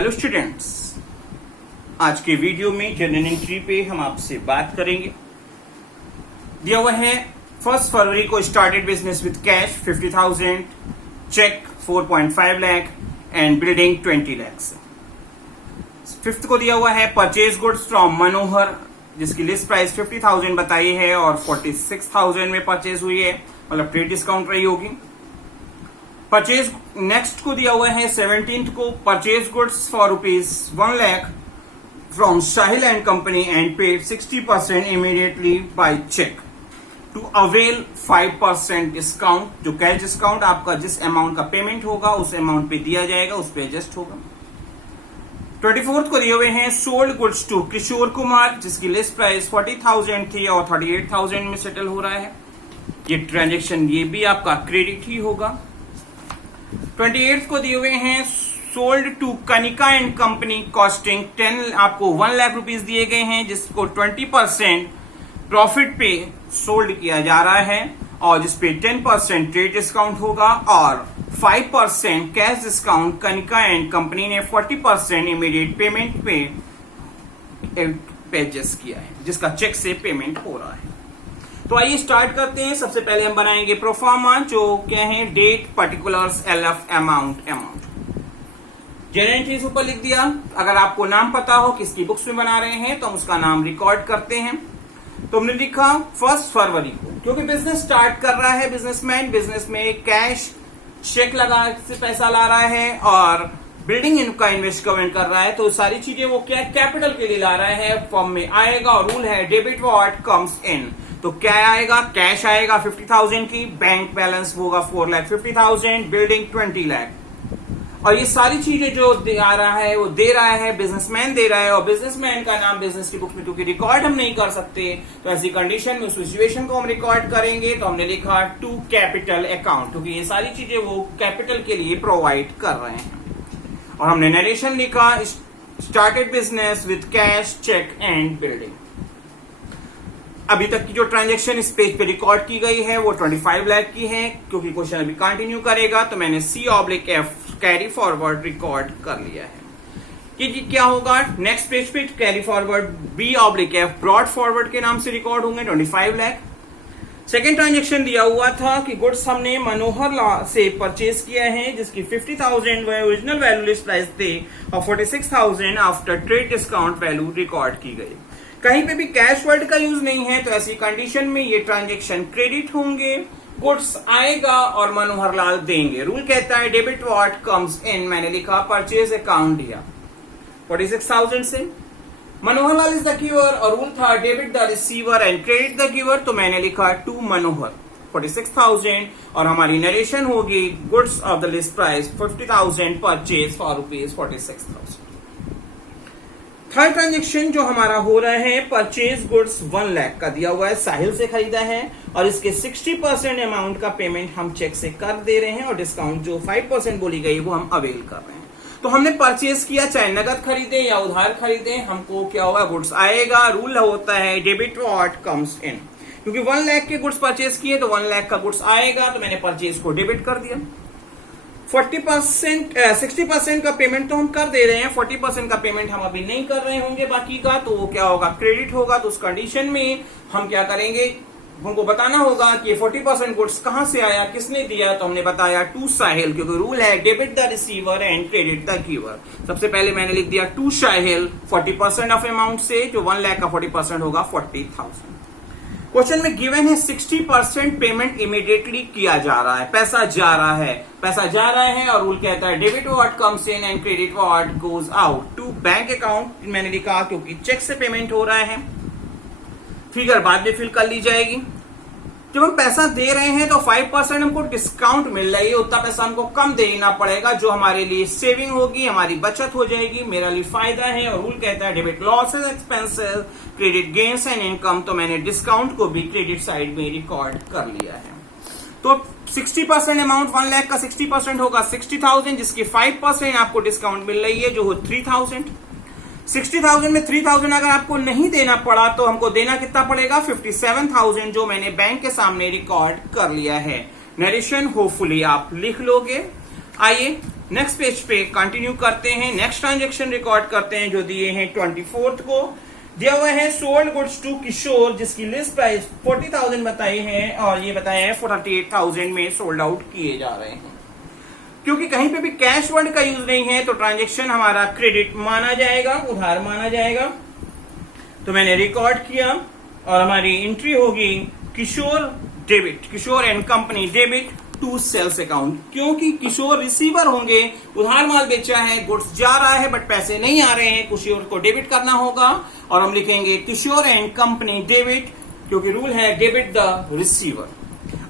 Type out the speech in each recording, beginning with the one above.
Hello students, आज के video में जनरल एंट्री पे हम आपसे बात करेंगे। दिया हुआ है 1 फरवरी को started business with cash 50,000, cheque 4.5 lakh and building 20 lakh. 5th को दिया हुआ है परचेज गुड्स फ्रॉम मनोहर, जिसकी लिस्ट प्राइस 50,000 बताई है और 46,000 में परचेज हुई है, मतलब ट्रेड डिस्काउंट रही होगी। परचेज नेक्स्ट को दिया हुआ है 17th को purchase goods for ₹1 lakh from Sahil and company and paid 60% immediately by cheque to avail 5% discount. जो कैश डिस्काउंट आपका जिस अमाउंट का पेमेंट होगा उस अमाउंट पे दिया जाएगा, उस पे एडजस्ट होगा। 24th को दिए हुए हैं sold goods to Kishore Kumar, जिसकी लिस्ट प्राइस 40,000 थी और 38,000 में सेटल हो रहा है। ये ट्रांजेक्शन ये भी आपका क्रेडिट ही होगा। 28th को दिए हुए हैं sold to Kanika and company costing 10, आपको 1 लाख रुपीस दिए गए हैं, जिसको 20% प्रॉफिट पे सोल्ड किया जा रहा है और जिसपे 10% ट्रेड डिस्काउंट होगा और 5% cash discount Kanika and company ने 40% इमीडिएट पेमेंट पे एडजस्ट किया है, जिसका चेक से पेमेंट हो रहा है। तो आइए स्टार्ट करते हैं। सबसे पहले हम बनाएंगे प्रोफार्मा, जो क्या है date, particulars, LF, amount. General entries ऊपर लिख दिया। अगर आपको नाम पता हो किसकी बुक्स में बना रहे हैं तो हम उसका नाम रिकॉर्ड करते हैं। तो हमने लिखा 1 फरवरी को, क्योंकि बिजनेस स्टार्ट कर रहा है बिजनेसमैन, बिजनेस में कैश चेक लगा से पैसा ला रहा है और बिल्डिंग इनका इन्वेस्टमेंट कर रहा है, तो सारी चीजें वो क्या कैपिटल के लिए ला रहा है, फॉर्म में आएगा और रूल है डेबिट व्हाट कम्स इन। तो क्या आएगा, कैश आएगा 50,000 की, बैंक बैलेंस होगा 4,50,000, बिल्डिंग 20 लाख। और ये सारी चीजें जो आ रहा है वो दे रहा है बिजनेसमैन दे रहा है, और बिजनेसमैन का नाम बिजनेस की बुक में क्योंकि रिकॉर्ड हम नहीं कर सकते, तो ऐसी कंडीशन में उस सिचुएशन को हम रिकॉर्ड करेंगे। तो हमने लिखा टू कैपिटल अकाउंट, क्योंकि ये सारी चीजें वो कैपिटल के लिए प्रोवाइड कर रहे हैं। और हमने नरेशन लिखा started business with cash cheque and building. अभी तक की जो ट्रांजैक्शन इस पेज पे रिकॉर्ड की गई है वो 25 लाख की है। क्योंकि क्वेश्चन अभी कंटिन्यू करेगा तो मैंने C/F कैरी फॉरवर्ड रिकॉर्ड कर लिया है कि क्या होगा नेक्स्ट पेज पे। Carry forward B/F brought forward के नाम से रिकॉर्ड होंगे 25 लाख। सेकेंड ट्रांजेक्शन दिया हुआ था कि गुड्स हमने मनोहर से परचेज किया है, जिसकी 50,000 ओरिजिनल वैल्यू लिस्ट प्राइस थे और 46,000 after trade discount value record की गई। कहीं पे भी कैश वर्ड का यूज नहीं है, तो ऐसी कंडीशन में ये ट्रांजेक्शन क्रेडिट होंगे, गुड्स आएगा और मनोहर लाल देंगे। रूल कहता है डेबिट व्हाट कम्स इन। मैंने लिखा परचेज अकाउंट दिया 46,000 से, Manohar Lal is the giver और रूल था debit the receiver and credit the giver, तो मैंने लिखा टू मनोहर 46,000 और हमारी नरेशन होगी goods of the list price 50,000 purchase for ₹46,000। Third transaction जो हमारा हो रहा है परचेज गुड्स 1 लाख का दिया हुआ है, साहिल से खरीदा है और इसके 60% अमाउंट का पेमेंट हम चेक से कर दे रहे हैं और डिस्काउंट जो 5% बोली गई वो हम अवेल कर रहे हैं। तो हमने परचेज किया, चाहे नगद खरीदे या उधार खरीदे, हमको क्या होगा गुड्स आएगा। रूल होता है डेबिट व्हाट कम्स इन। क्योंकि 1 लाख के गुड्स परचेज किए तो 1 लाख का गुड्स आएगा, तो मैंने परचेज को डेबिट कर दिया। 60% का पेमेंट तो हम कर दे रहे हैं, 40% का पेमेंट हम अभी नहीं कर रहे होंगे बाकी का, तो वो क्या होगा क्रेडिट होगा। तो उस कंडीशन में हम क्या करेंगे, हमको बताना होगा कि 40% गुड्स कहां से आया, किसने दिया, तो हमने बताया टू साहिल, क्योंकि रूल है debit the receiver and credit the giver. सबसे पहले मैंने लिख दिया टू साहिल 40% ऑफ अमाउंट से, जो 1 लाख का 40% होगा 40,000। क्वेश्चन में गिवन है 60% पेमेंट इमीडिएटली किया जा रहा है, पैसा जा रहा है और रूल कहता है debit what comes in and credit what goes out to bank account. मैंने लिखा क्योंकि चेक से पेमेंट हो रहा है, फिगर बाद में फिल कर ली जाएगी। जब हम पैसा दे रहे हैं तो 5% हमको डिस्काउंट मिल रही है, उतना पैसा हमको कम देना पड़ेगा, जो हमारे लिए सेविंग होगी, हमारी बचत हो जाएगी, मेरा लिए फायदा है। और रूल कहता है debit losses expenses credit gains and income, तो मैंने डिस्काउंट को भी क्रेडिट साइड में रिकॉर्ड कर लिया है। तो 60% अमाउंट 1 लाख का 60% होगा 60,000, जिसकी 5% आपको डिस्काउंट मिल रही है जो हो 3,000। 60,000 में 3,000 अगर आपको नहीं देना पड़ा तो हमको देना कितना पड़ेगा 57,000, जो मैंने बैंक के सामने रिकॉर्ड कर लिया है। नरेशन होपफुली आप लिख लोगे। आइए नेक्स्ट पेज पे कंटिन्यू करते हैं, नेक्स्ट ट्रांजेक्शन रिकॉर्ड करते हैं जो दिए हैं 24 को। दिया हुआ है सोल्ड गुड्स टू किशोर जिसकी लिस्ट प्राइस 40,000 बताई है और ये बताया है 48,000 में सोल्ड आउट किए जा रहे हैं। क्योंकि कहीं पे भी कैश वर्ड का यूज नहीं है तो ट्रांजेक्शन हमारा क्रेडिट माना जाएगा, उधार माना जाएगा। तो मैंने रिकॉर्ड किया और हमारी एंट्री होगी Kishore debit, Kishore and company debit to sales account. क्योंकि किशोर रिसीवर होंगे, उधार माल बेचा है, गुड्स जा रहा है बट पैसे नहीं आ रहे हैं, किशोर को डेबिट करना होगा और हम लिखेंगे किशोर एंड कंपनी डेबिट, क्योंकि रूल है डेबिट द रिसीवर।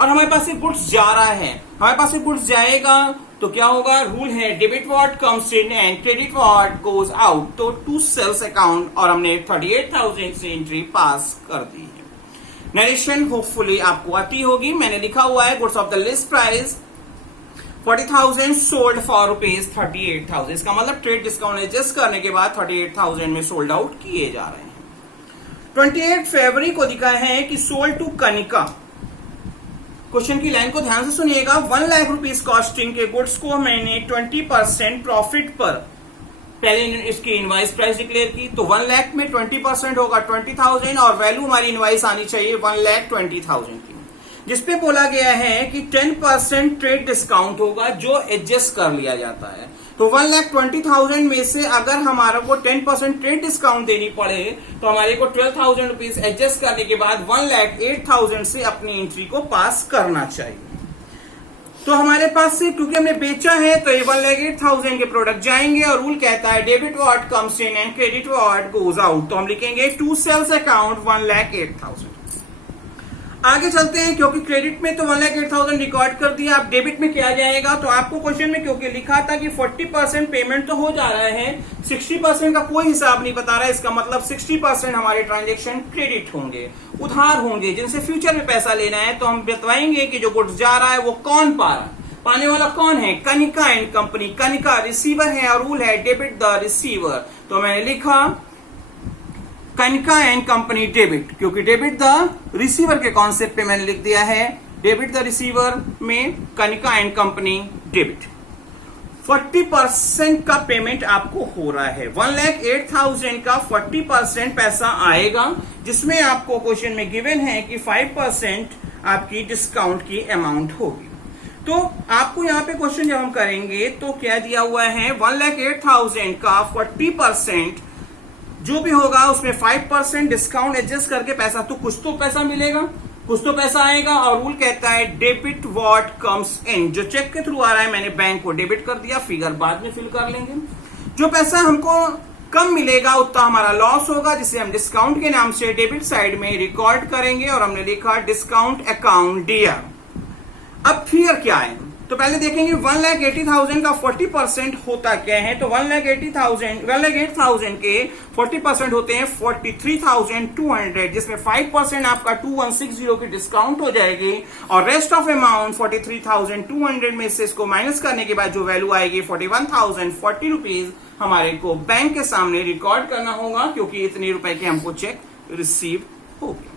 और हमारे पास से गुड्स जा रहा है, हमारे पास से गुड्स जाएगा तो क्या होगा, रूल है debit what comes in and credit what goes out, तो टू सेल्स अकाउंट और हमने 38,000 से एंट्री पास कर दी है। नरेशन होपफुली आपको आती होगी। मैंने लिखा हुआ है goods of the list price 40,000 sold for ₹38,000। इसका मतलब ट्रेड डिस्काउंट एडजस्ट करने के बाद 38,000 में सोल्ड आउट किए जा रहे हैं। 28 फरवरी को दिखा है कि सोल्ड टू कनिका। क्वेश्चन की लाइन को ध्यान से सुनिएगा। 1 लाख रुपीज कॉस्टिंग के गुड्स को मैंने 20% प्रॉफिट पर पहले इसकी इनवाइस प्राइस डिक्लेयर की, तो 1 लाख में 20% होगा 20,000 और वैल्यू हमारी इनवाइस आनी चाहिए 1,20,000 की, जिसपे बोला गया है कि 10% ट्रेड डिस्काउंट होगा जो एडजस्ट कर लिया जाता है। तो 1,20,000 में से अगर हमारे को 10% ट्रेड डिस्काउंट देनी पड़े तो हमारे को 12,000 रुपीज एडजस्ट करने के बाद 1,08,000 से अपनी एंट्री को पास करना चाहिए। तो हमारे पास से क्योंकि हमने बेचा है तो ये 1,08,000 के प्रोडक्ट जाएंगे और रूल कहता है debit what comes in and credit what goes out, तो हम लिखेंगे टू सेल्स अकाउंट 1,08,000। आगे चलते हैं, क्योंकि क्रेडिट में तो 1,08,000 रिकॉर्ड कर दिया, अब डेबिट में क्या जाएगा, तो आपको क्वेश्चन में क्योंकि लिखा था कि 40% पेमेंट तो हो जा रहा है, 60% का कोई हिसाब नहीं बता रहा है, इसका मतलब 60% हमारे ट्रांजेक्शन क्रेडिट होंगे, उधार होंगे, जिनसे फ्यूचर में पैसा लेना है। तो हम बताएंगे कि जो गुड्स जा रहा है वो कौन पा रहा है, पाने वाला कौन है, Kanika and company. Kanika receiver है और रूल है डेबिट द रिसीवर, तो मैंने लिखा कनिका एंड कंपनी डेबिट, क्योंकि डेबिट द रिसीवर के कॉन्सेप्ट पे मैंने लिख दिया है डेबिट द रिसीवर में कनिका एंड कंपनी डेबिट। 40% का पेमेंट आपको हो रहा है, 1,08,000 का 40% पैसा आएगा, जिसमें आपको क्वेश्चन में गिवन है कि 5% आपकी डिस्काउंट की अमाउंट होगी। तो आपको यहाँ पे क्वेश्चन जब हम करेंगे तो क्या दिया हुआ है, 1,08,000 का 40% जो भी होगा उसमें 5% डिस्काउंट एडजस्ट करके पैसा, तो कुछ तो पैसा मिलेगा, कुछ तो पैसा आएगा और रूल कहता है डेबिट व्हाट कम्स इन। जो चेक के थ्रू आ रहा है मैंने बैंक को डेबिट कर दिया, फिगर बाद में फिल कर लेंगे। जो पैसा हमको कम मिलेगा उतना हमारा लॉस होगा, जिसे हम डिस्काउंट के नाम से डेबिट साइड में रिकॉर्ड करेंगे और हमने लिखा डिस्काउंट अकाउंट डियर। अब फिगर क्या है, तो पहले देखेंगे 1,80,000 का 40% होता क्या है, तो 1,08,000 के 40% होते हैं 43,200, जिसमें 5% आपका 2,160 की डिस्काउंट हो जाएगी और रेस्ट ऑफ अमाउंट 43,200 में से इसको माइनस करने के बाद जो वैल्यू आएगी 41,040 रुपीज हमारे को बैंक के सामने रिकॉर्ड करना होगा, क्योंकि इतने रुपए के हमको चेक रिसीव हो गए।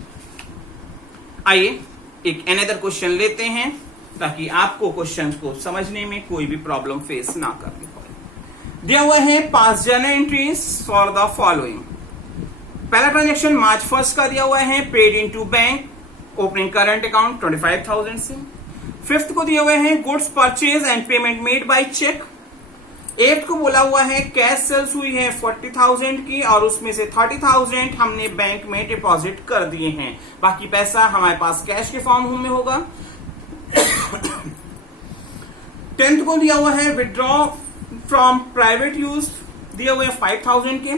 आइए एक अनदर क्वेश्चन लेते हैं ताकि आपको क्वेश्चन को समझने में कोई भी प्रॉब्लम फेस ना करनी पड़े। दिया हुआ है pass journal entries for the following. पहला ट्रांजेक्शन मार्च 1 का दिया हुआ है, paid into bank opening current account 25,000 से। 5th को दिया हुआ है goods purchase and payment made by cheque. 8th को बोला हुआ है कैश सेल्स हुई है 40,000 की और उसमें से 30,000 हमने बैंक में डिपॉजिट कर दिए हैं, बाकी पैसा हमारे पास कैश के फॉर्म में होगा। 10th को दिया हुआ है विड्रॉ फ्रॉम प्राइवेट यूज, दिए हुए 5,000 के।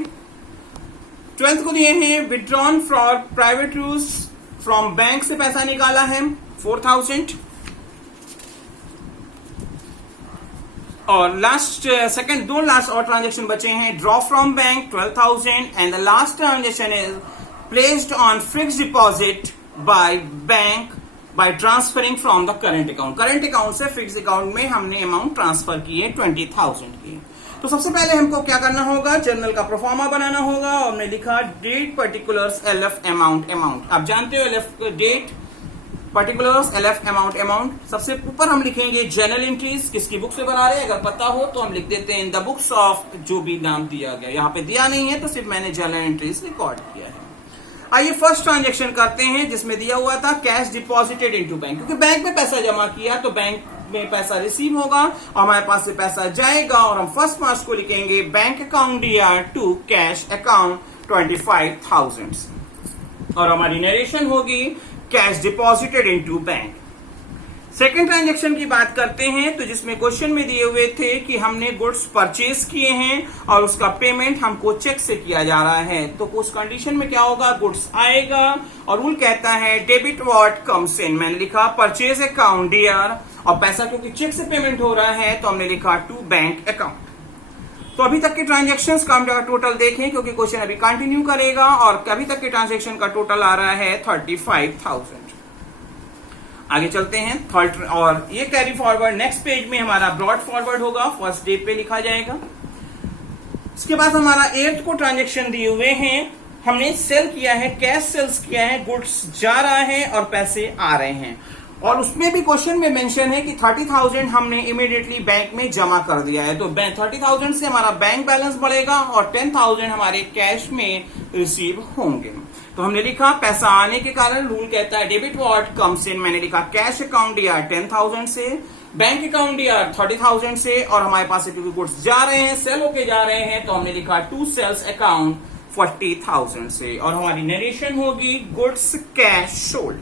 12th को दिए हैं withdrawn for private use from bank से पैसा निकाला है 4,000। और लास्ट सेकंड दो लास्ट और ट्रांजेक्शन बचे हैं, draw from bank 12,000 and the last transaction is placed on fixed deposit by bank by transferring from the current account. Current account से फिक्स अकाउंट में हमने अमाउंट ट्रांसफर की है 20,000 की। तो सबसे पहले हमको क्या करना होगा, जर्नल का प्रोफार्मा बनाना होगा और हमने लिखा डेट पर्टिकुलर्स एलएफ अमाउंट। आप जानते हो LF date particulars LF amount सबसे ऊपर हम लिखेंगे जनरल एंट्रीज, किसकी बुक से बना रहे हैं, अगर पता हो तो हम लिख देते हैं इन द बुक्स ऑफ, जो भी नाम दिया गया, यहाँ पे दिया नहीं है तो सिर्फ मैंने जनरल एंट्रीज रिकॉर्ड किया है। आइए फर्स्ट ट्रांजेक्शन करते हैं जिसमें दिया हुआ था कैश डिपॉजिटेड इनटू बैंक, क्योंकि बैंक में पैसा जमा किया तो बैंक में पैसा रिसीव होगा और हमारे पास से पैसा जाएगा और हम फर्स्ट मार्च को लिखेंगे bank account DR to cash account 25,000 और हमारी नरेशन होगी cash deposited into bank. Second transaction की बात करते हैं तो जिसमें क्वेश्चन में दिए हुए थे कि हमने गुड्स परचेज किए हैं और उसका पेमेंट हमको चेक से किया जा रहा है, तो उस कंडीशन में क्या होगा, गुड्स आएगा और रूल कहता है डेबिट व्हाट कम्स इन, मैंने लिखा परचेज अकाउंट डीआर और पैसा क्योंकि चेक से पेमेंट हो रहा है तो हमने लिखा टू बैंक अकाउंट। तो अभी तक के ट्रांजेक्शन्स का हम टोटल देखें क्योंकि क्वेश्चन अभी कंटिन्यू करेगा और अभी तक के ट्रांजेक्शन का टोटल आ रहा है 35,000। आगे चलते हैं थर्ड, और ये कैरी फॉरवर्ड नेक्स्ट पेज में हमारा ब्रॉड फॉरवर्ड होगा, फर्स्ट डे पे लिखा जाएगा। इसके बाद हमारा 8th को ट्रांजेक्शन दिए हुए हैं, हमने सेल किया है, कैश सेल्स किया है, गुड्स जा रहा है और पैसे आ रहे हैं और उसमें भी क्वेश्चन में मेंशन है कि 30,000 हमने इमीडिएटली बैंक में जमा कर दिया है, तो 30,000 से हमारा बैंक बैलेंस बढ़ेगा और 10,000 हमारे कैश में रिसीव होंगे। तो हमने लिखा पैसा आने के कारण रूल कहता है डेबिट व्हाट कम्स इन, मैंने लिखा कैश अकाउंट डीआर 10,000 से, बैंक अकाउंट डीआर 30,000 से और हमारे पास से क्योंकि गुड्स जा रहे हैं, सेल होके जा रहे हैं तो हमने लिखा टू सेल्स अकाउंट 40,000 से और हमारी नरेशन होगी गुड्स कैश सोल्ड।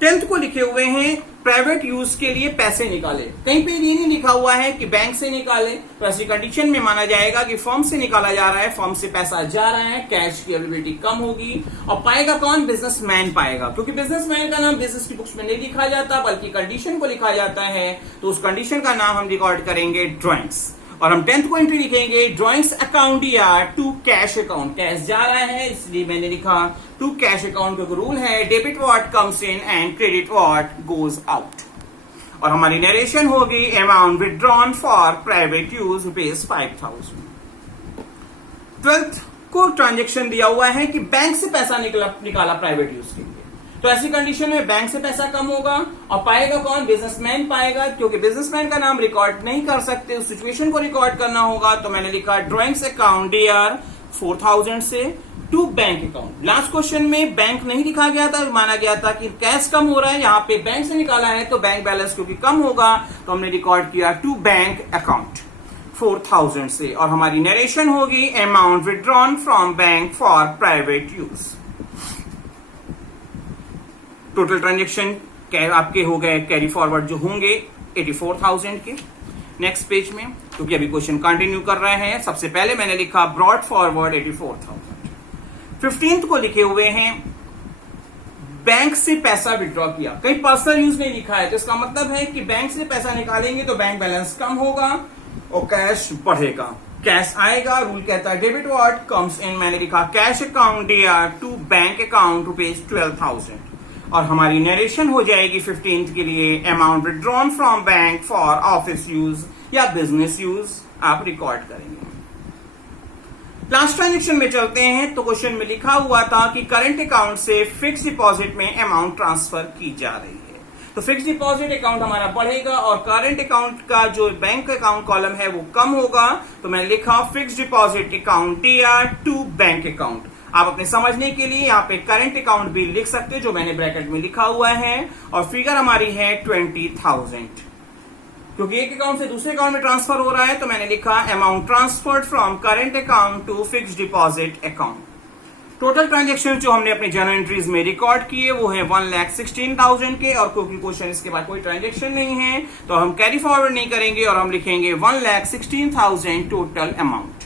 10th को लिखे हुए हैं प्राइवेट यूज के लिए पैसे निकाले, कहीं पे ये नहीं लिखा हुआ है कि बैंक से निकाले, तो ऐसी कंडीशन में माना जाएगा कि फर्म से निकाला जा रहा है, फर्म से पैसा जा रहा है, कैश की अवेलेबिलिटी कम होगी और पाएगा कौन, बिजनेसमैन पाएगा, क्योंकि बिजनेसमैन का नाम बिजनेस की बुक्स में नहीं लिखा जाता बल्कि कंडीशन को लिखा जाता है, तो उस कंडीशन का नाम हम रिकॉर्ड करेंगे ड्रॉइंग्स और हम 10th को एंट्री लिखेंगे drawings account DR to cash account, cash जा रहा है इसलिए मैंने लिखा टू कैश अकाउंट, क्योंकि रूल है debit what comes in and credit what goes out और हमारी नरेशन होगी amount withdrawn for private use ₹5,000। 12th को ट्रांजेक्शन दिया हुआ है कि बैंक से पैसा निकाला प्राइवेट यूज के लिए, तो ऐसी कंडीशन में बैंक से पैसा कम होगा और पाएगा कौन, बिजनेसमैन पाएगा, क्योंकि बिजनेसमैन का नाम रिकॉर्ड नहीं कर सकते, उस सिचुएशन को रिकॉर्ड करना होगा, तो मैंने लिखा ड्रॉइंग्स अकाउंट डीआर 4,000 से to bank account. Last question में बैंक नहीं लिखा गया था, माना गया था कि कैश कम हो रहा है, यहाँ पे बैंक से निकाला है तो बैंक बैलेंस क्योंकि कम होगा तो हमने रिकॉर्ड किया टू बैंक अकाउंट 4,000 से और हमारी नरेशन होगी amount withdrawn from bank for private use. Total transaction आपके हो गए कैरी फॉरवर्ड जो होंगे 84,000 के। नेक्स्ट पेज में क्योंकि अभी क्वेश्चन कंटिन्यू कर रहे हैं, सबसे पहले मैंने लिखा ब्रॉड फॉरवर्ड 84,000। 15th को लिखे हुए हैं बैंक से पैसा विड्रॉ किया, कहीं पर्सनल यूज नहीं लिखा है, तो इसका मतलब है कि बैंक से पैसा निकालेंगे तो बैंक बैलेंस कम होगा और कैश बढ़ेगा, कैश आएगा, रूल कहता है डेबिट व्हाट कम्स इन, मैंने लिखा cash account DR to bank account ₹12,000 और हमारी नरेशन हो जाएगी 15th के लिए amount withdrawn from bank for office use या बिजनेस यूज आप रिकॉर्ड करेंगे। लास्ट ट्रांजेक्शन में चलते हैं तो क्वेश्चन में लिखा हुआ था कि करंट अकाउंट से फिक्स डिपॉजिट में अमाउंट ट्रांसफर की जा रही है, तो फिक्स डिपॉजिट अकाउंट हमारा बढ़ेगा और करंट अकाउंट का जो बैंक अकाउंट कॉलम है वो कम होगा, तो मैंने लिखा fix deposit account DR to bank account. आप अपने समझने के लिए यहाँ पे करंट अकाउंट भी लिख सकते हैं जो मैंने ब्रैकेट में लिखा हुआ है और फिगर हमारी है 20,000, क्योंकि एक अकाउंट से दूसरे अकाउंट में ट्रांसफर हो रहा है तो मैंने लिखा amount transferred from current account to fixed deposit account. Total transaction जो हमने अपने जर्नल एंट्रीज में रिकॉर्ड किए वो है 1,16,000 के और क्योंकि क्वेश्चन इसके बाद कोई ट्रांजेक्शन नहीं है तो हम कैरी फॉरवर्ड नहीं करेंगे और हम लिखेंगे 1,16,000 टोटल अमाउंट।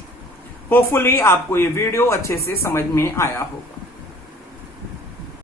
होपफुली आपको ये वीडियो अच्छे से समझ में आया होगा।